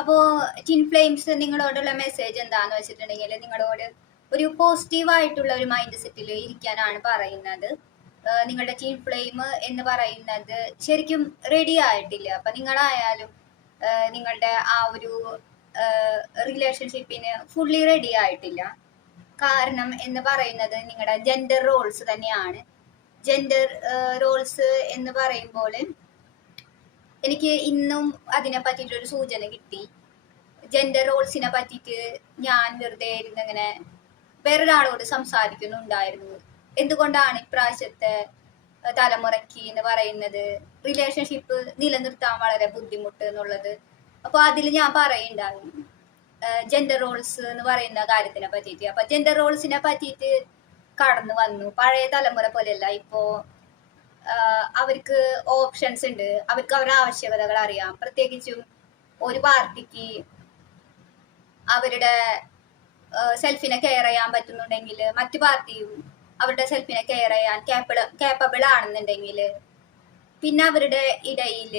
അപ്പോൾ tin flames നിങ്ങളോടുള്ള message എന്താന്ന് വെച്ചിട്ടുണ്ടെങ്കിൽ നിങ്ങളോട് ഒരു പോസിറ്റീവായിട്ടുള്ള ഒരു മൈൻഡ് സെറ്റിൽ ഇരിക്കാനാണ് പറയുന്നത്. നിങ്ങളുടെ ടിൻ ഫ്ലെയിം എന്ന് പറയുന്നത് ശരിക്കും റെഡി ആയിട്ടില്ല. അപ്പം നിങ്ങളായാലും നിങ്ങളുടെ ആ ഒരു റിലേഷൻഷിപ്പിന് ഫുള്ളി റെഡി ആയിട്ടില്ല. കാരണം എന്ന് പറയുന്നത് നിങ്ങളുടെ ജെൻഡർ റോൾസ് തന്നെയാണ്. ജെൻഡർ റോൾസ് എന്ന് പറയുമ്പോൾ എനിക്ക് ഇന്നും അതിനെ പറ്റിയിട്ടൊരു സൂചന കിട്ടി. ജെൻഡർ റോൾസിനെ പറ്റിയിട്ട് ഞാൻ വെറുതെ ഇരുന്നിങ്ങനെ വേറൊരാളോട് സംസാരിക്കുന്നുണ്ടായിരുന്നു. എന്തുകൊണ്ടാണ് ഇപ്രാവശ്യത്തെ തലമുറയ്ക്ക് എന്ന് പറയുന്നത് റിലേഷൻഷിപ്പ് നിലനിർത്താൻ വളരെ ബുദ്ധിമുട്ട് എന്നുള്ളത്. അപ്പോൾ അതിൽ ഞാൻ പറയുണ്ടായി ജെൻഡർ റോൾസ് എന്ന് പറയുന്ന കാര്യത്തിനെ പറ്റിയിട്ട്. അപ്പൊ ജെൻഡർ റോൾസിനെ പറ്റിയിട്ട് കടന്നു വന്നു. പഴയ തലമുറ പോലെയല്ല. ഇപ്പോ അവർക്ക് ഓപ്ഷൻസ് ഉണ്ട്, അവർക്ക് അവരുടെ ആവശ്യകതകൾ അറിയാം. പ്രത്യേകിച്ചും ഒരു പാർട്ടിക്ക് അവരുടെ സെൽഫിനെ കെയർ ചെയ്യാൻ പറ്റുന്നുണ്ടെങ്കിൽ മറ്റു പാർട്ടിയും അവരുടെ സെൽഫിനെ കെയർ ചെയ്യാൻ കേപ്പബിൾ ആണെന്നുണ്ടെങ്കിൽ പിന്നെ അവരുടെ ഇടയിൽ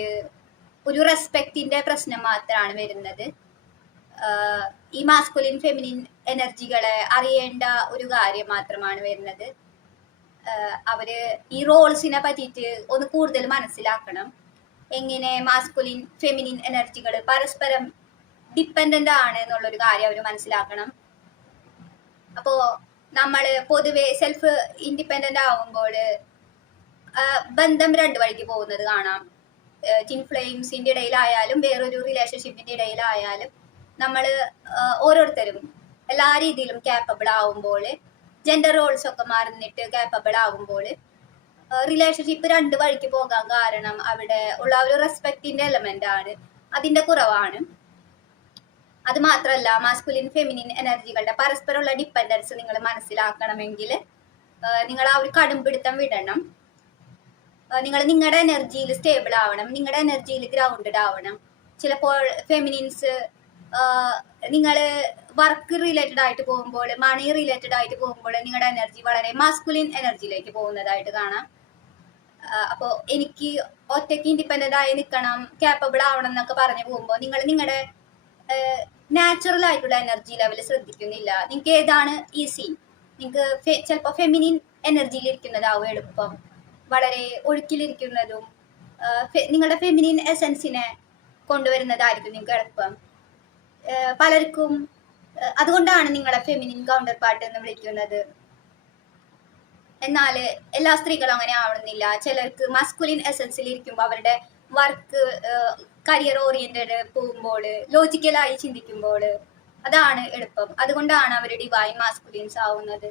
ഒരു റെസ്പെക്റ്റിന്റെ പ്രശ്നം മാത്രമാണ് വരുന്നത്. ഈ മാസ്കുലിൻ ഫെമിനിൻ എനർജികളെ അറിയേണ്ട ഒരു കാര്യം മാത്രമാണ് വരുന്നത്. അവര് ഈ റോൾസിനെ പറ്റിയിട്ട് ഒന്ന് കൂടുതൽ മനസ്സിലാക്കണം. എങ്ങനെ മാസ്കുലിൻ ഫെമിനിൻ എനർജികൾ പരസ്പരം ഡിപ്പെൻഡന്റ് ആണ് എന്നുള്ളൊരു കാര്യം അവർ മനസ്സിലാക്കണം. അപ്പോ നമ്മള് പൊതുവെ സെൽഫ് ഇൻഡിപെൻഡന്റ് ആവുമ്പോൾ ബന്ധം രണ്ടു വഴിക്ക് പോകുന്നത് കാണാം. ടിൻ ഫ്ലെയിംസിന്റെ ഇടയിലായാലും വേറൊരു റിലേഷൻഷിപ്പിന്റെ ഇടയിലായാലും നമ്മൾ ഓരോരുത്തരും എല്ലാ രീതിയിലും കേപ്പബിൾ ആവുമ്പോൾ, ജെൻഡർ റോൾസ് ഒക്കെ മാറിന്നിട്ട് കേപ്പബിൾ ആകുമ്പോൾ റിലേഷൻഷിപ്പ് രണ്ട് വഴിക്ക് പോകാൻ കാരണം അവിടെ ഉള്ള ഒരു റെസ്പെക്റ്റിന്റെ എലമെന്റ് ആണ്, അതിന്റെ കുറവാണ്. അത് മാത്രമല്ല, മാസ്കുലിൻ ഫെമിനിൻ എനർജികളുടെ പരസ്പരമുള്ള ഡിപ്പെൻഡൻസ് നിങ്ങൾ മനസ്സിലാക്കണമെങ്കിൽ നിങ്ങൾ ആ ഒരു കടുംപിടുത്തം വിടണം. നിങ്ങൾ നിങ്ങളുടെ എനർജിയിൽ സ്റ്റേബിൾ ആവണം, നിങ്ങളുടെ എനർജിയിൽ ഗ്രൗണ്ടഡ് ആവണം. ചിലപ്പോൾ ഫെമിനിൻസ് നിങ്ങൾ വർക്ക് റിലേറ്റഡ് ആയിട്ട് പോകുമ്പോൾ, മണി റിലേറ്റഡ് ആയിട്ട് പോകുമ്പോൾ നിങ്ങളുടെ എനർജി വളരെ മാസ്കുലിൻ എനർജിയിലേക്ക് പോകുന്നതായിട്ട് കാണാം. അപ്പോൾ എനിക്ക് ഒറ്റയ്ക്ക് ഇൻഡിപെൻഡന്റ് ആയി നിൽക്കണം, കേപ്പബിൾ ആവണം എന്നൊക്കെ പറഞ്ഞു പോകുമ്പോൾ നിങ്ങൾ നിങ്ങളുടെ നാച്ചുറൽ ആയിട്ടുള്ള എനർജി ലെവൽ ശ്രദ്ധിക്കുന്നില്ല. നിങ്ങൾക്ക് ഏതാണ് ഈസി, നിങ്ങൾക്ക് ചിലപ്പോൾ ഫെമിനിൻ എനർജിയിൽ ഇരിക്കുന്നതാവും എളുപ്പം, വളരെ ഒഴുക്കിലിരിക്കുന്നതും നിങ്ങളുടെ ഫെമിനിൻ എസൻസിനെ കൊണ്ടുവരുന്നതായിരിക്കും നിങ്ങൾക്ക് എളുപ്പം. പലർക്കും അതുകൊണ്ടാണ് നിങ്ങളെ ഫെമിനിൻ കൗണ്ടർ പാർട്ട് എന്ന് വിളിക്കുന്നത്. എന്നാൽ എല്ലാ സ്ത്രീകളും അങ്ങനെ ആവണമെന്നില്ല. ചിലർക്ക് മസ്കുലിൻ എസൻസിൽ ഇരിക്കുമ്പോൾ അവരുടെ വർക്ക് കരിയർ ഓറിയന്റഡ് പോകുമ്പോൾ, ലോജിക്കലായി ചിന്തിക്കുമ്പോൾ അതാണ് എളുപ്പം. അതുകൊണ്ടാണ് അവർ ഡിവൈൻ മാസ്കുലിൻസ് ആവുന്നത്.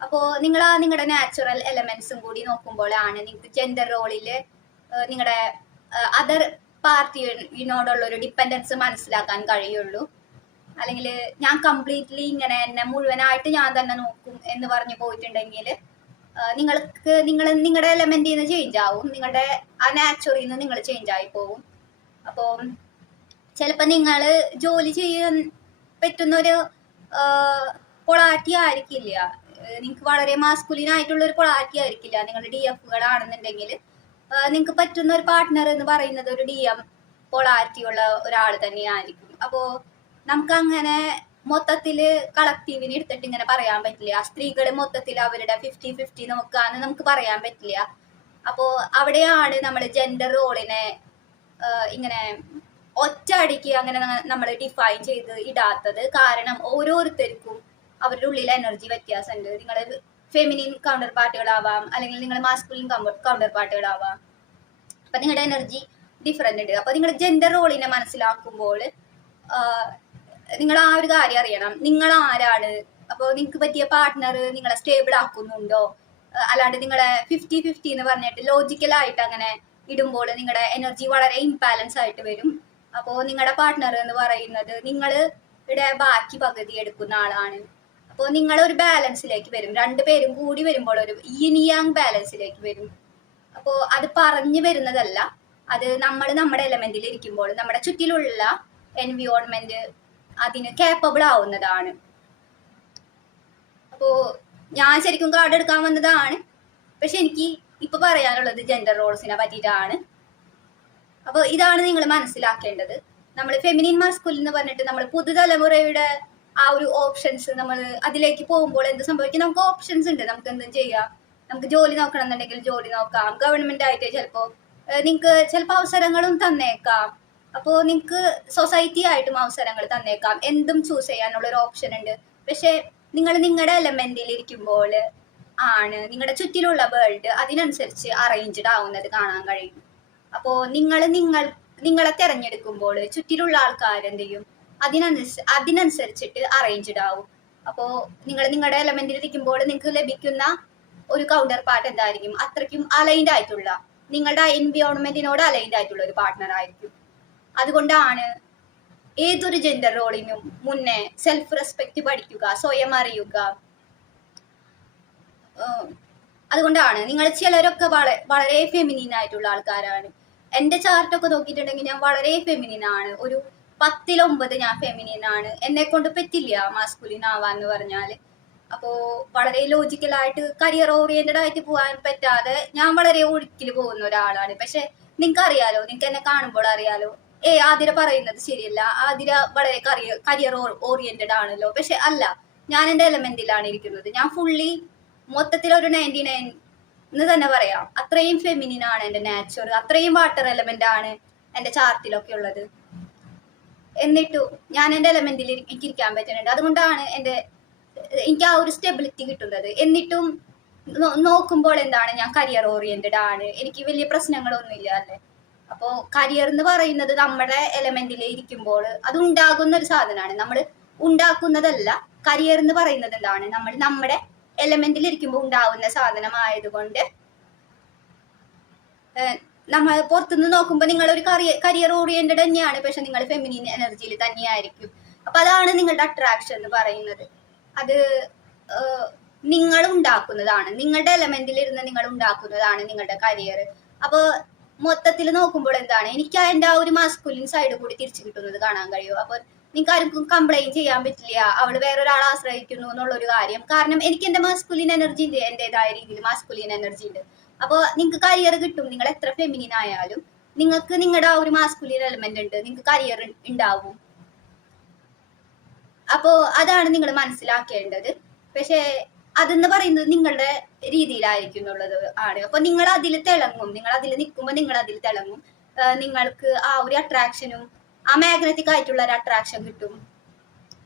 അപ്പോൾ നിങ്ങൾ ആ നിങ്ങളുടെ നാച്ചുറൽ എലമെന്റ്സും കൂടി നോക്കുമ്പോഴാണ് നിങ്ങൾക്ക് ജെൻഡർ റോളിൽ നിങ്ങളുടെ അതർ പാർട്ടിയോടുള്ള ഒരു ഡിപ്പെൻഡൻസ് മനസ്സിലാക്കാൻ കഴിയുള്ളൂ. അല്ലെങ്കിൽ ഞാൻ കംപ്ലീറ്റ്ലി ഇങ്ങനെ എന്നെ മുഴുവനായിട്ട് ഞാൻ തന്നെ നോക്കും എന്ന് പറഞ്ഞു പോയിട്ടുണ്ടെങ്കിൽ നിങ്ങളുടെ എലമെന്റിൽ നിന്ന് ചേഞ്ച് ആവും, നിങ്ങളുടെ ആ നാച്ചുറിൽ നിന്ന് നിങ്ങൾ ചേഞ്ച് ആയി പോകും. അപ്പോൾ ചിലപ്പോൾ നിങ്ങൾ ജോലി ചെയ്യാൻ പറ്റുന്നൊരു പൊളാരിറ്റി ആയിരിക്കില്ല, നിങ്ങൾക്ക് വളരെ മാസ്കുലിൻ ആയിട്ടുള്ള ഒരു പൊളാരിറ്റി ആയിരിക്കില്ല. നിങ്ങൾ DFകളാണെന്നുണ്ടെങ്കിൽ നിങ്ങൾക്ക് പറ്റുന്ന ഒരു പാർട്ട്ണർ എന്ന് പറയുന്നത് ഒരു DM പൊളാരിറ്റി ഉള്ള ഒരാൾ തന്നെയായിരിക്കും. അപ്പോൾ നമുക്ക് അങ്ങനെ മൊത്തത്തിൽ കളക്റ്റീവിനെ എടുത്തിട്ട് ഇങ്ങനെ പറയാൻ പറ്റില്ല. സ്ത്രീകൾ മൊത്തത്തിൽ അവരുടെ 50-50 നോക്കാന്ന് നമുക്ക് പറയാൻ പറ്റില്ല. അപ്പോൾ അവിടെയാണ് നമ്മൾ ജെൻഡർ റോളിനെ ഇങ്ങനെ ഒറ്റയടിക്ക് അങ്ങനെ നമ്മൾ ഡിഫൈൻ ചെയ്ത് ഇടാത്തത്. കാരണം ഓരോരുത്തർക്കും അവരുടെ ഉള്ളിൽ എനർജി വ്യത്യാസമുണ്ട്. നിങ്ങൾ ഫെമിനിൻ കൗണ്ടർ പാർട്ടുകളാവാം, അല്ലെങ്കിൽ നിങ്ങൾ മാസ്കുലിൻ കൗണ്ടർ പാർട്ടുകളാവാം. അപ്പൊ നിങ്ങളുടെ എനർജി ഡിഫറെന്റ് ഉണ്ട്. അപ്പൊ നിങ്ങൾ ജെൻഡർ റോളിനെ മനസ്സിലാക്കുമ്പോൾ നിങ്ങൾ ആ ഒരു കാര്യം അറിയണം, നിങ്ങൾ ആരാണ്. അപ്പോൾ നിങ്ങൾക്ക് പറ്റിയ പാർട്ട്ണർ നിങ്ങളെ സ്റ്റേബിൾ ആക്കുന്നുണ്ടോ, അല്ലാണ്ട് നിങ്ങളെ 50-50 എന്ന് പറഞ്ഞിട്ട് ലോജിക്കലായിട്ട് അങ്ങനെ ഇടുമ്പോൾ നിങ്ങളുടെ എനർജി വളരെ ഇംബാലൻസ് ആയിട്ട് വരും. അപ്പോൾ നിങ്ങളുടെ പാർട്ട്ണർ എന്ന് പറയുന്നത് നിങ്ങളുടെ ബാക്കി പകുതി എടുക്കുന്ന ആളാണ്. അപ്പോൾ നിങ്ങൾ ഒരു ബാലൻസിലേക്ക് വരും, രണ്ടുപേരും കൂടി വരുമ്പോൾ ഒരു യിൻ യാങ് ബാലൻസിലേക്ക് വരും. അപ്പോൾ അത് പറഞ്ഞു വരുന്നതല്ല, അത് നമ്മൾ നമ്മുടെ എലമെന്റിൽ ഇരിക്കുമ്പോൾ നമ്മുടെ ചുറ്റിലുള്ള എൻവിയോൺമെന്റ് അതിന് കേപ്പബിൾ ആവുന്നതാണ്. അപ്പോൾ ഞാൻ ശരിക്കും കാർഡ് എടുക്കാൻ വന്നതാണ്, പക്ഷെ എനിക്ക് ഇപ്പൊ പറയാനുള്ളത് ജെൻഡർ റോൾസിനെ പറ്റിയിട്ടാണ്. അപ്പോൾ ഇതാണ് നിങ്ങൾ മനസ്സിലാക്കേണ്ടത്. നമ്മൾ ഫെമിനിൻ മാസ്കുലിൻ എന്ന് പറഞ്ഞിട്ട് നമ്മൾ പുതുതലമുറയുടെ ആ ഒരു ഓപ്ഷൻസ് നമ്മൾ അതിലേക്ക് പോകുമ്പോൾ എന്ത് സംഭവിക്കും? നമുക്ക് ഓപ്ഷൻസ് ഉണ്ട്, നമുക്ക് എന്തും ചെയ്യാം. നമുക്ക് ജോലി നോക്കണം എന്നുണ്ടെങ്കിൽ ജോലി നോക്കാം. ഗവൺമെന്റ് ആയിട്ട് ചിലപ്പോൾ നിങ്ങൾക്ക് ചിലപ്പോൾ അവസരങ്ങളും തന്നേക്കാം. അപ്പോൾ നിങ്ങൾക്ക് സൊസൈറ്റി ആയിട്ടും അവസരങ്ങൾ തന്നേക്കാം. എന്തും ചൂസ് ചെയ്യാനുള്ള ഒരു ഓപ്ഷൻ ഉണ്ട്. പക്ഷെ നിങ്ങൾ നിങ്ങളുടെ എലമെന്റിൽ ഇരിക്കുമ്പോൾ ആണ് നിങ്ങളുടെ ചുറ്റിലുള്ള വേൾഡ് അതിനനുസരിച്ച് അറേഞ്ച്ഡ് ആവുന്നത് കാണാൻ കഴിയും. അപ്പോൾ നിങ്ങളെ തിരഞ്ഞെടുക്കുമ്പോൾ ചുറ്റിലുള്ള ആൾക്കാർ എന്ത് ചെയ്യും? അതിനനുസരിച്ചിട്ട് അറേഞ്ച്ഡ് ആവും. അപ്പോൾ നിങ്ങളുടെ എലമെന്റിൽ ഇരിക്കുമ്പോൾ നിങ്ങൾക്ക് ലഭിക്കുന്ന ഒരു കൗണ്ടർ പാർട്ട് എന്തായിരിക്കും? അത്രയ്ക്കും അലൈൻഡ് ആയിട്ടുള്ള, നിങ്ങളുടെ എൻവിയോൺമെന്റിനോട് അലൈൻഡ് ആയിട്ടുള്ള ഒരു പാർട്ട്ണർ ആയിരിക്കും. അതുകൊണ്ടാണ് ഏതൊരു ജെൻഡർ റോളിനും മുന്നേ സെൽഫ് റെസ്പെക്ട് പഠിക്കുക, സ്വയം അറിയുക. അതുകൊണ്ടാണ് നിങ്ങൾ ചിലരൊക്കെ വളരെ ഫെമിനിൻ ആയിട്ടുള്ള ആൾക്കാരാണ്. എന്റെ ചാർട്ടൊക്കെ നോക്കിയിട്ടുണ്ടെങ്കിൽ ഞാൻ വളരെ ഫെമിനിൻ ആണ്. ഒരു 10-9 ഞാൻ ഫെമിനിൻ ആണ്. എന്നെ കൊണ്ട് പറ്റില്ല മാസ്കുലിൻ ആവാന്ന് പറഞ്ഞാല്. അപ്പോ വളരെ ലോജിക്കലായിട്ട് കരിയർ ഓറിയന്റഡ് ആയിട്ട് പോകാൻ പറ്റാതെ ഞാൻ വളരെ ഒഴുക്കിൽ പോകുന്ന ഒരാളാണ്. പക്ഷെ നിങ്ങൾക്ക് അറിയാലോ, നിങ്ങൾക്ക് എന്നെ കാണുമ്പോൾ അറിയാലോ, ആതിര പറയുന്നത് ശരിയല്ല, ആതിര വളരെ കരിയർ ഓറിയന്റഡ് ആണല്ലോ. പക്ഷെ അല്ല, ഞാൻ എന്റെ എലമെന്റിലാണ് ഇരിക്കുന്നത്. ഞാൻ ഫുള്ളി മൊത്തത്തിൽ ഒരു 99 എന്ന് തന്നെ പറയാം. അത്രയും ഫെമിനിൻ ആണ് എന്റെ നാച്ചർ, അത്രയും വാട്ടർ എലമെന്റ് ആണ് എന്റെ ചാർട്ടിലൊക്കെ ഉള്ളത്. എന്നിട്ടും ഞാൻ എന്റെ എലമെന്റിൽ എനിക്ക് ഇരിക്കാൻ പറ്റുന്നുണ്ട്. അതുകൊണ്ടാണ് എനിക്ക് ആ ഒരു സ്റ്റെബിലിറ്റി കിട്ടുന്നത്. എന്നിട്ടും നോക്കുമ്പോൾ എന്താണ്, ഞാൻ കരിയർ ഓറിയന്റഡ് ആണ്, എനിക്ക് വലിയ പ്രശ്നങ്ങളൊന്നുമില്ല അല്ലേ. അപ്പോൾ കരിയർ എന്ന് പറയുന്നത് നമ്മുടെ എലമെന്റിൽ ഇരിക്കുമ്പോൾ അത് ഉണ്ടാകുന്ന ഒരു സാധനമാണ്, നമ്മൾ ഉണ്ടാക്കുന്നതല്ല. കരിയർ എന്ന് പറയുന്നത് എന്താണ്, നമ്മുടെ എലമെന്റിൽ ഇരിക്കുമ്പോൾ ഉണ്ടാവുന്ന സാധനമായതുകൊണ്ട് നമ്മൾ പുറത്തുനിന്ന് നോക്കുമ്പോൾ നിങ്ങൾ ഒരു കരിയർ ഓറിയന്റഡ് തന്നെയാണ്, പക്ഷെ നിങ്ങൾ ഫെമിനിൻ എനർജിയിൽ തന്നെയായിരിക്കും. അപ്പൊ അതാണ് നിങ്ങളുടെ അട്രാക്ഷൻ എന്ന് പറയുന്നത്. അത് നിങ്ങൾ ഉണ്ടാക്കുന്നതാണ്, നിങ്ങളുടെ എലമെന്റിൽ ഇരുന്ന് നിങ്ങൾ ഉണ്ടാക്കുന്നതാണ് നിങ്ങളുടെ കരിയർ. അപ്പോൾ മൊത്തത്തിൽ നോക്കുമ്പോൾ എന്താണ്, എനിക്ക് എൻ്റെ ആ ഒരു മാസ്കുലിൻ സൈഡ് കൂടി തിരിച്ചു കിട്ടുന്നത് കാണാൻ കഴിയും. അപ്പൊ നിങ്ങൾക്ക് ആർക്കും കംപ്ലൈന്റ് ചെയ്യാൻ പറ്റില്ല അവള് വേറൊരാളെ ആശ്രയിക്കുന്നു എന്നുള്ളൊരു കാര്യം. കാരണം എനിക്ക് എന്റെ മാസ്കുലിൻ എനർജി ഉണ്ട്, എന്റേതായ രീതിയിൽ മാസ്കുലിൻ എനർജി ഉണ്ട്. അപ്പോൾ നിങ്ങൾക്ക് കരിയർ കിട്ടും. നിങ്ങൾ എത്ര ഫെമിനിൻ ആയാലും നിങ്ങൾക്ക് നിങ്ങളുടെ ആ ഒരു മാസ്കുലിൻ എലമെന്റ് ഉണ്ട്, നിങ്ങൾക്ക് കരിയർ ഉണ്ടാവും. അപ്പോ അതാണ് നിങ്ങൾ മനസ്സിലാക്കേണ്ടത്. പക്ഷെ അതെന്ന് പറയുന്നത് നിങ്ങളുടെ രീതിയിലായിരിക്കും എന്നുള്ളത് ആണ്. അപ്പൊ നിങ്ങൾ അതിൽ തിളങ്ങും, നിങ്ങൾ അതിൽ നിൽക്കുമ്പോൾ നിങ്ങൾ അതിൽ തിളങ്ങും. നിങ്ങൾക്ക് ആ ഒരു അട്രാക്ഷനും ആ മാഗ്നറ്റിക് ആയിട്ടുള്ള ഒരു അട്രാക്ഷൻ കിട്ടും.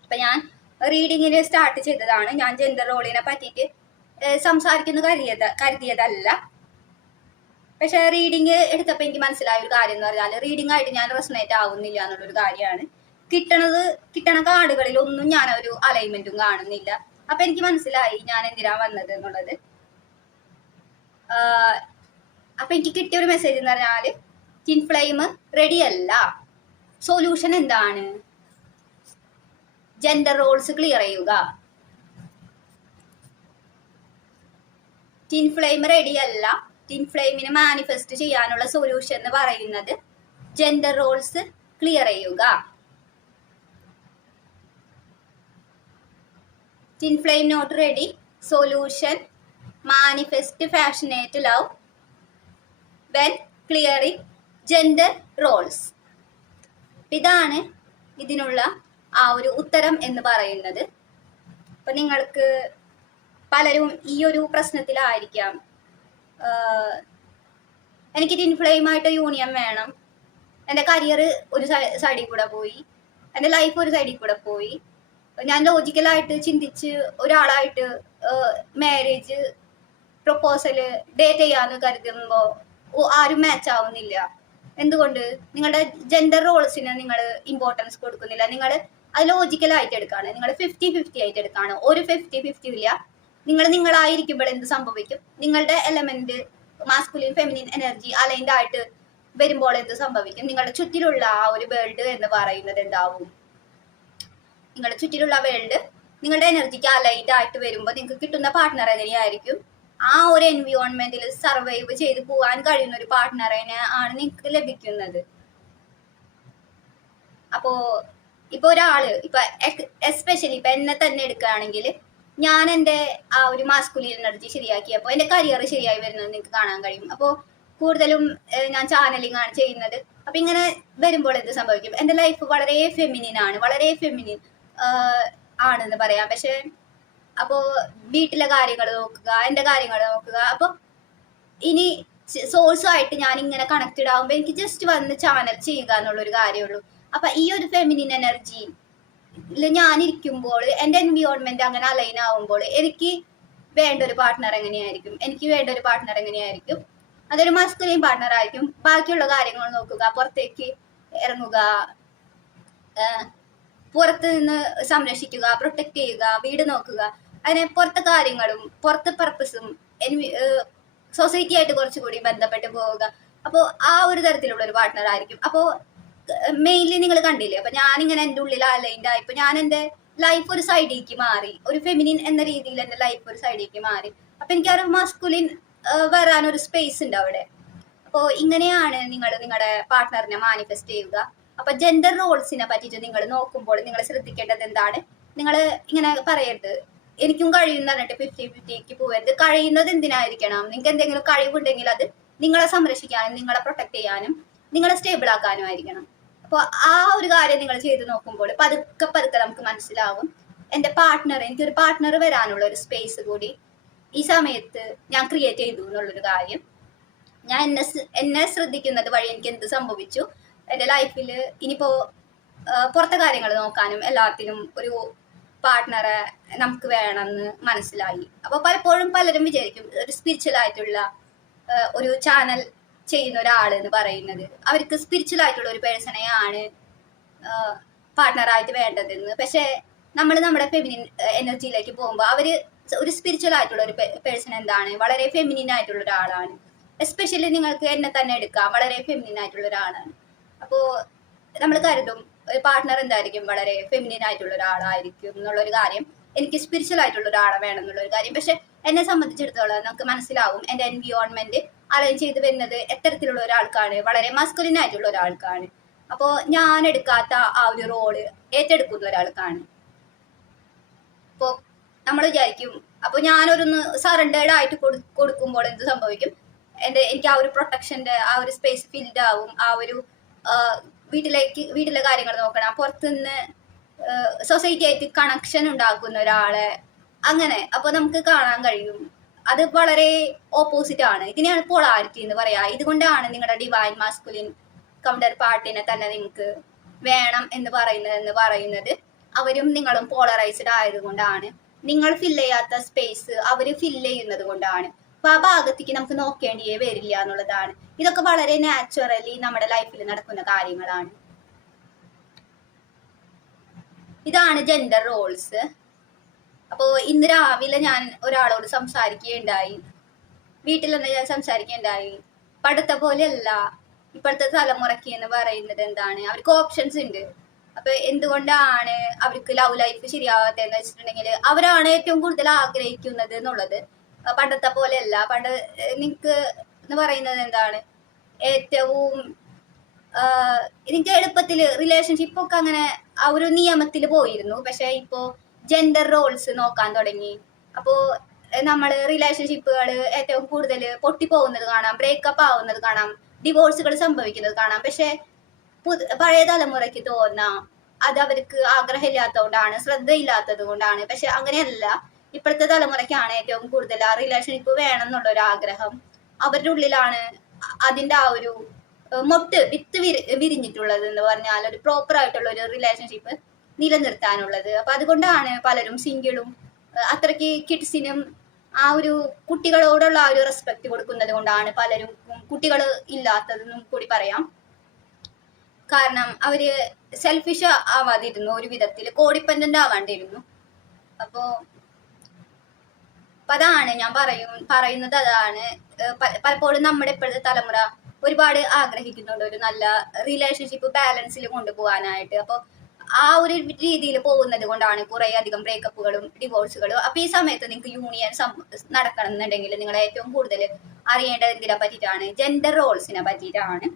അപ്പൊ ഞാൻ റീഡിങ്ങിന് സ്റ്റാർട്ട് ചെയ്തതാണ്. ഞാൻ ജെൻഡർ റോളിനെ പറ്റിയിട്ട് സംസാരിക്കുന്ന കരുതിയതല്ല. പക്ഷെ റീഡിങ് എടുത്തപ്പോൾ എനിക്ക് മനസ്സിലായ ഒരു കാര്യം എന്ന് പറഞ്ഞാൽ, റീഡിംഗ് ആയിട്ട് ഞാൻ റെസൊനേറ്റ് ആവുന്നില്ല എന്നുള്ളൊരു കാര്യമാണ്. കിട്ടണ കാർഡുകളിൽ ഒന്നും ഞാൻ ഒരു അലൈൻമെന്റും കാണുന്നില്ല. അപ്പൊ എനിക്ക് മനസ്സിലായി ഞാൻ എന്തിനാ വന്നത് എന്നുള്ളത്. അപ്പൊ എനിക്ക് കിട്ടിയ ഒരു മെസ്സേജ് എന്ന് പറഞ്ഞാല്, ടിൻ ഫ്ലെയിം റെഡി അല്ല. സൊല്യൂഷൻ എന്താണ്? ജെൻഡർ റോൾസ് ക്ലിയർ ചെയ്യുക. ടിൻ ഫ്ലെയിം റെഡി അല്ല. ടിൻ ഫ്ലെയിമിനെ മാനിഫെസ്റ്റ് ചെയ്യാനുള്ള സൊല്യൂഷൻ എന്ന് പറയുന്നത് ജെൻഡർ റോൾസ് ക്ലിയർ ചെയ്യുക. Twin flame not ready. Solution manifest passionate love when clearing gender roles. ഇതാണ് ഇതിനുള്ള ആ ഒരു ഉത്തരം എന്ന് പറയുന്നത്. അപ്പൊ നിങ്ങൾക്ക് പലരും ഈ ഒരു പ്രശ്നത്തിലായിരിക്കാം, എനിക്ക് ടിൻ ഫ്ലെയിമായിട്ട് യൂണിയൻ വേണം, എൻ്റെ കരിയർ ഒരു സൈഡിൽ കൂടെ പോയി, എൻ്റെ ലൈഫ് ഒരു സൈഡിൽ കൂടെ പോയി, ഞാൻ ലോജിക്കലായിട്ട് ചിന്തിച്ച് ഒരാളായിട്ട് മാരേജ് പ്രൊപ്പോസല് ഡേറ്റ് ചെയ്യാന്ന് കരുതുമ്പോൾ ആരും മാച്ച് ആവുന്നില്ല. എന്തുകൊണ്ട്? നിങ്ങളുടെ ജെൻഡർ റോൾസിന് നിങ്ങൾ ഇമ്പോർട്ടൻസ് കൊടുക്കുന്നില്ല. നിങ്ങൾ അത് ലോജിക്കലായിട്ട് എടുക്കാണ്, നിങ്ങൾ 50-50 ആയിട്ട് എടുക്കാണ്. ഒരു 50-50 ഇല്ല. നിങ്ങളായിരിക്കുമ്പോൾ എന്ത് സംഭവിക്കും? നിങ്ങളുടെ element masculine feminine energy aligned ആയിട്ട് വരുമ്പോൾ എന്ത് സംഭവിക്കും? നിങ്ങളുടെ ചുറ്റിലുള്ള ആ ഒരു വേൾഡ് എന്ന് പറയുന്നത് എന്താവും? നിങ്ങളുടെ ചുറ്റിലുള്ള വേൾഡ് നിങ്ങളുടെ എനർജിക്ക് അലൈൻഡ് ആയിട്ട് വരുമ്പോൾ നിങ്ങൾക്ക് കിട്ടുന്ന പാർട്ട്ണർ എങ്ങനെയായിരിക്കും? ആ ഒരു എൻവിയോൺമെന്റിൽ സർവൈവ് ചെയ്ത് പോകാൻ കഴിയുന്ന ഒരു പാർട്ട്ണറിനെ ആണ് നിങ്ങൾക്ക് ലഭിക്കുന്നത്. അപ്പോ ഇപ്പൊ ഒരാള് എസ്പെഷ്യലി ഇപ്പൊ എന്നെ തന്നെ എടുക്കുകയാണെങ്കിൽ, ഞാൻ എൻ്റെ ആ ഒരു മാസ്കുലിൻ എനർജി ശരിയാക്കിയപ്പോൾ എൻ്റെ കരിയർ ശരിയായി വരുന്നത് നിങ്ങൾക്ക് കാണാൻ കഴിയും. അപ്പോൾ കൂടുതലും ഞാൻ ചാനലിംഗ് ആണ് ചെയ്യുന്നത്. അപ്പൊ ഇങ്ങനെ വരുമ്പോൾ എന്ത് സംഭവിക്കും? എന്റെ ലൈഫ് വളരെ ഫെമിനിൻ ആണ്, വളരെ ഫെമിനിൻ ആണെന്ന് പറയാം. പക്ഷെ അപ്പോ വീട്ടിലെ കാര്യങ്ങൾ നോക്കുക, എന്റെ കാര്യങ്ങൾ നോക്കുക. അപ്പൊ ഇനി സോഴ്സുമായിട്ട് ഞാൻ ഇങ്ങനെ കണക്റ്റഡ് ആകുമ്പോൾ എനിക്ക് ജസ്റ്റ് വന്ന് ചാനൽ ചെയ്യുക എന്നുള്ളൊരു കാര്യമുള്ളൂ. അപ്പൊ ഈ ഒരു ഫെമിനിൻ എനർജി ഞാനിരിക്കുമ്പോൾ എന്റെ എൻവിയോൺമെന്റ് അങ്ങനെ അലൈൻ ആവുമ്പോൾ എനിക്ക് വേണ്ട ഒരു പാർട്ട്ണർ എങ്ങനെയായിരിക്കും? എനിക്ക് വേണ്ട ഒരു പാർട്ട്ണർ എങ്ങനെയായിരിക്കും? അതൊരു മസ്കുലിൻ പാർട്ട്ണർ ആയിരിക്കും. ബാക്കിയുള്ള കാര്യങ്ങൾ നോക്കുക, പുറത്തേക്ക് ഇറങ്ങുക, പുറത്ത് നിന്ന് സംരക്ഷിക്കുക, പ്രൊട്ടക്ട് ചെയ്യുക, വീട് നോക്കുക, അതിനെ പുറത്തെ കാര്യങ്ങളും പുറത്തെ പർപ്പസും സൊസൈറ്റി ആയിട്ട് കുറച്ചുകൂടി ബന്ധപ്പെട്ട് പോവുക. അപ്പോൾ ആ ഒരു തരത്തിലുള്ള ഒരു പാർട്ട്ണർ ആയിരിക്കും. അപ്പോൾ മെയിൻലി നിങ്ങൾ കണ്ടില്ലേ, അപ്പൊ ഞാനിങ്ങനെ എൻ്റെ ഉള്ളിൽ അലൈൻഡ് ആയി. ഇപ്പൊ ഞാൻ എൻ്റെ ലൈഫ് ഒരു സൈഡിലേക്ക് മാറി, ഒരു ഫെമിനിൻ എന്ന രീതിയിൽ എൻ്റെ ലൈഫ് ഒരു സൈഡിലേക്ക് മാറി. അപ്പൊ എനിക്ക് ആ ഒരു മസ്കുലിൻ വരാനൊരു സ്പേസ് ഉണ്ട് അവിടെ. അപ്പോൾ ഇങ്ങനെയാണ് നിങ്ങൾ നിങ്ങളുടെ പാർട്ട്ണറിനെ മാനിഫെസ്റ്റ് ചെയ്യുക. അപ്പൊ ജെൻഡർ റോൾസിനെ പറ്റിയിട്ട് നിങ്ങൾ നോക്കുമ്പോൾ നിങ്ങൾ ശ്രദ്ധിക്കേണ്ടത് എന്താണ്? നിങ്ങൾ ഇങ്ങനെ പറയരുത് എനിക്കും കഴിയുന്ന പറഞ്ഞിട്ട് 50-50ക്ക് പോകരുത്. കഴിയുന്നത് എന്തിനായിരിക്കണം? നിങ്ങൾക്ക് എന്തെങ്കിലും കഴിവുണ്ടെങ്കിൽ അത് നിങ്ങളെ സംരക്ഷിക്കാനും നിങ്ങളെ പ്രൊട്ടക്ട് ചെയ്യാനും നിങ്ങളെ സ്റ്റേബിൾ ആക്കാനും ആയിരിക്കണം. അപ്പോൾ ആ ഒരു കാര്യം നിങ്ങൾ ചെയ്ത് നോക്കുമ്പോൾ പതുക്കെ പതുക്കെ നമുക്ക് മനസ്സിലാവും എൻ്റെ പാർട്ട്ണർ, എനിക്കൊരു പാർട്ട്ണർ വരാനുള്ള ഒരു സ്പേസ് കൂടി ഈ സമയത്ത് ഞാൻ ക്രിയേറ്റ് ചെയ്തു എന്നുള്ളൊരു കാര്യം. ഞാൻ എന്നെ ശ്രദ്ധിക്കുന്നത് വഴി എനിക്ക് എന്ത് സംഭവിച്ചു എൻ്റെ ലൈഫിൽ. ഇനിയിപ്പോ പുറത്തെ കാര്യങ്ങൾ നോക്കാനും എല്ലാത്തിനും ഒരു പാർട്ട്ണറെ നമുക്ക് വേണമെന്ന് മനസ്സിലായി. അപ്പോൾ പലപ്പോഴും പലരും വിചാരിക്കും ഒരു സ്പിരിച്വൽ ആയിട്ടുള്ള ഒരു ചാനൽ ചെയ്യുന്ന ഒരാൾ എന്ന് പറയുന്നത് അവർക്ക് സ്പിരിച്വൽ ആയിട്ടുള്ള ഒരു പേഴ്സണെയാണ് പാർട്ട്ണറായിട്ട് വേണ്ടതെന്ന്. പക്ഷെ നമ്മൾ നമ്മുടെ ഫെമിനിൻ എനർജിയിലേക്ക് പോകുമ്പോൾ അവര് ഒരു സ്പിരിച്വൽ ആയിട്ടുള്ള ഒരു പേഴ്സൺ എന്താണ്? വളരെ ഫെമിനിൻ ആയിട്ടുള്ള ഒരാളാണ്. എസ്പെഷ്യലി നിങ്ങൾക്ക് എന്നെ തന്നെ എടുക്കാം, വളരെ ഫെമിനിൻ ആയിട്ടുള്ള ഒരാളാണ്. അപ്പോൾ നമ്മൾ കരുതും ഒരു പാർട്ട്ണർ എന്തായിരിക്കും? വളരെ ഫെമിനിൻ ആയിട്ടുള്ള ഒരാളായിരിക്കും എന്നുള്ളൊരു കാര്യം. എനിക്ക് സ്പിരിച്വൽ ആയിട്ടുള്ള ഒരാളെ വേണം എന്നുള്ളൊരു കാര്യം. പക്ഷെ എന്നെ സംബന്ധിച്ചിടത്തോളം നമുക്ക് മനസ്സിലാവും എൻ്റെ എൻവിയോൺമെന്റ് അലൈൻ ചെയ്ത് വരുന്നത് എത്തരത്തിലുള്ള ഒരാൾക്കാണ്? വളരെ മസ്കുലിൻ ആയിട്ടുള്ള ഒരാൾക്കാണ്. അപ്പോൾ ഞാൻ എടുക്കാത്ത ആ ഒരു റോള് ഏറ്റെടുക്കുന്ന ഒരാൾക്കാണ്. അപ്പോൾ നമ്മൾ വിചാരിക്കും അപ്പോൾ ഞാനൊരൊന്ന് സറണ്ടേർഡ് ആയിട്ട് കൊടുക്കുമ്പോൾ എന്ത് സംഭവിക്കും? എനിക്ക് ആ ഒരു പ്രൊട്ടക്ഷന്റെ ആ ഒരു സ്പേസ് ഫിൽഡ് ആവും. ആ ഒരു വീട്ടിലെ കാര്യങ്ങൾ നോക്കണം, പുറത്തുനിന്ന് സൊസൈറ്റി ആയിട്ട് കണക്ഷൻ ഉണ്ടാക്കുന്ന ഒരാളെ അങ്ങനെ. അപ്പൊ നമുക്ക് കാണാൻ കഴിയും അത് വളരെ ഓപ്പോസിറ്റ് ആണ്. ഇതിനെയാണ് പോളാരിറ്റി എന്ന് പറയാ. ഇതുകൊണ്ടാണ് നിങ്ങളുടെ ഡിവൈൻ മാസ്കുലിൻ കൗണ്ടർ പാർട്ടിനെ തന്നെ നിങ്ങൾക്ക് വേണം എന്ന് പറയുന്നത് അവരും നിങ്ങളും പോളറൈസ്ഡ് ആയതുകൊണ്ടാണ്. നിങ്ങൾ ഫില്ല് ചെയ്യാത്ത സ്പേസ് അവര് ഫില്ല് ചെയ്യുന്നത് കൊണ്ടാണ്. അപ്പൊ ആ ഭാഗത്തേക്ക് നമുക്ക് നോക്കേണ്ടിയേ വരില്ല എന്നുള്ളതാണ്. ഇതൊക്കെ വളരെ നാച്ചുറലി നമ്മുടെ ലൈഫിൽ നടക്കുന്ന കാര്യങ്ങളാണ്. ഇതാണ് ജെൻഡർ റോൾസ്. അപ്പോ ഇന്ന് രാവിലെ ഞാൻ ഒരാളോട് സംസാരിക്കുകയുണ്ടായി, വീട്ടിൽ തന്നെ ഞാൻ സംസാരിക്കുകയുണ്ടായി. പണ്ടത്തെ പോലെയല്ല ഇപ്പോഴത്തെ തലമുറയ്ക്ക് എന്ന് പറയുന്നത് എന്താണ്? അവർക്ക് ഓപ്ഷൻസ് ഉണ്ട്. അപ്പൊ എന്തുകൊണ്ടാണ് അവർക്ക് ലവ് ലൈഫ് ശരിയാവാത്തതെന്ന് വെച്ചിട്ടുണ്ടെങ്കിൽ അവരാണ് ഏറ്റവും കൂടുതൽ ആഗ്രഹിക്കുന്നത് എന്നുള്ളത്. പണ്ടത്തെ പോലെയല്ല. പണ്ട് നിനക്ക് എന്ന് പറയുന്നത് എന്താണ്? ഏറ്റവും എനിക്ക് എളുപ്പത്തില് റിലേഷൻഷിപ്പ് ഒക്കെ അങ്ങനെ ആ ഒരു നിയമത്തിൽ പോയിരുന്നു. പക്ഷെ ഇപ്പോ ജെൻഡർ റോൾസ് നോക്കാൻ തുടങ്ങി. അപ്പോ നമ്മള് റിലേഷൻഷിപ്പുകൾ ഏറ്റവും കൂടുതൽ പൊട്ടിപ്പോകുന്നത് കാണാം, ബ്രേക്കപ്പ് ആവുന്നത് കാണാം, ഡിവോഴ്സുകൾ സംഭവിക്കുന്നത് കാണാം. പക്ഷെ പഴയ തലമുറയ്ക്ക് തോന്നാം അത് അവർക്ക് ആഗ്രഹമില്ലാത്തതുകൊണ്ടാണ്, ശ്രദ്ധയില്ലാത്തത് കൊണ്ടാണ്. പക്ഷെ അങ്ങനെയല്ല. ഇപ്പോഴത്തെ തലമുറയ്ക്കാണ് ഏറ്റവും കൂടുതൽ ആ റിലേഷൻഷിപ്പ് വേണം എന്നുള്ള ഒരു ആഗ്രഹം. അവരുടെ ഉള്ളിലാണ് അതിന്റെ ആ ഒരു വിത്ത് വിരിഞ്ഞിട്ടുള്ളത് എന്ന് പറഞ്ഞാൽ ഒരു പ്രോപ്പർ ആയിട്ടുള്ള ഒരു റിലേഷൻഷിപ്പ് നിലനിർത്താനുള്ളത്. അപ്പൊ അതുകൊണ്ടാണ് പലരും സിംഗിളും അത്രയ്ക്ക് കിഡ്സിനും ആ ഒരു കുട്ടികളോടുള്ള ആ ഒരു റെസ്പെക്ട് കൊടുക്കുന്നത് കൊണ്ടാണ് പലരും കുട്ടികൾ ഇല്ലാത്തതെന്നും കൂടി പറയാം. കാരണം അവര് സെൽഫിഷ് ആവാതിരുന്നു, ഒരു വിധത്തിൽ കോഡിപ്പെൻഡന്റ് ആവാണ്ടിരുന്നു. അപ്പോ അതാണ് ഞാൻ പറയുന്നത്. അതാണ് പലപ്പോഴും നമ്മുടെ ഇപ്പോഴത്തെ തലമുറ ഒരുപാട് ആഗ്രഹിക്കുന്നുണ്ട് ഒരു നല്ല റിലേഷൻഷിപ്പ് ബാലൻസിൽ കൊണ്ടുപോകാനായിട്ട്. അപ്പോൾ ആ ഒരു രീതിയിൽ പോകുന്നത് കൊണ്ടാണ് കുറെ അധികം ബ്രേക്കപ്പുകളും ഡിവോഴ്സുകളും. അപ്പൊ ഈ സമയത്ത് നിങ്ങൾക്ക് യൂണിയൻ നടക്കണം എന്നുണ്ടെങ്കിൽ നിങ്ങൾ ഏറ്റവും കൂടുതൽ അറിയേണ്ടത് എന്തിനെ പറ്റിയിട്ടാണ്? ജെൻഡർ റോൾസിനെ പറ്റിയിട്ടാണ്.